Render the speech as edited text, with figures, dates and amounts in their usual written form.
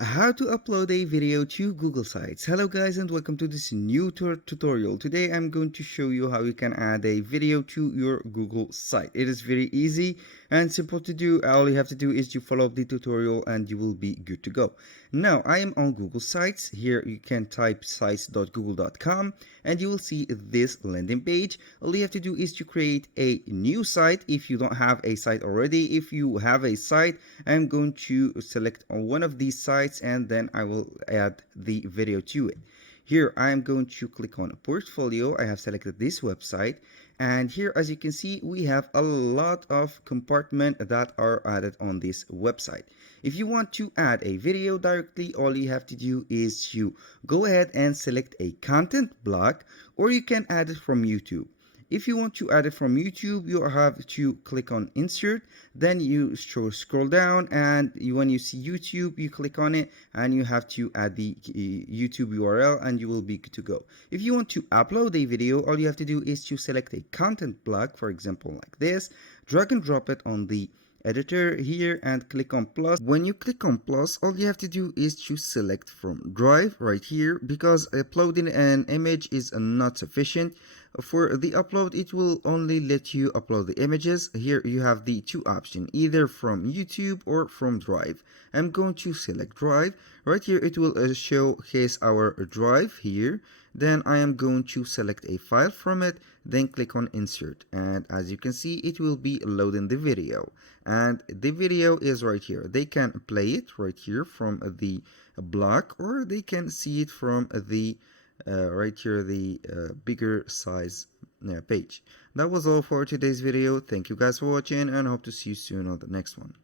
How to upload a video to Google Sites. Hello guys and welcome to this new tutorial. Today I'm going to show you how you can add a video to your Google site. It is very easy and simple to do. All you have to do is to follow up the tutorial and you will be good to go. Now I am on Google Sites. Here you can type sites.google.com and you will see this landing page. All you have to do is to create a new site if you don't have a site already. If you have a site, I'm going to select on one of these sites and then I will add the video to it. Here I am going to click on portfolio. I have selected this website, and here as you can see we have a lot of compartments that are added on this website. If you want to add a video directly, all you have to do is to go ahead and select a content block, or you can add it from YouTube. If you want to add it from YouTube, you have to click on insert, then you scroll down, and when you see YouTube, you click on it and you have to add the YouTube URL and you will be good to go. If you want to upload a video, all you have to do is to select a content block, for example like this, drag and drop it on the editor here and click on plus. When you click on plus, all you have to do is to select from drive right here, because uploading an image is not sufficient. For the upload, it will only let you upload the images. Here you have the two options, either from YouTube or from drive. I'm going to select drive. Right here it will showcase our drive here. Then I am going to select a file from it, then click on insert, and as you can see it will be loading the video, and the video is right here. They can play it right here from the block, or they can see it from the right here, the bigger size page. That was all for today's video. Thank you guys for watching and hope to see you soon on the next one.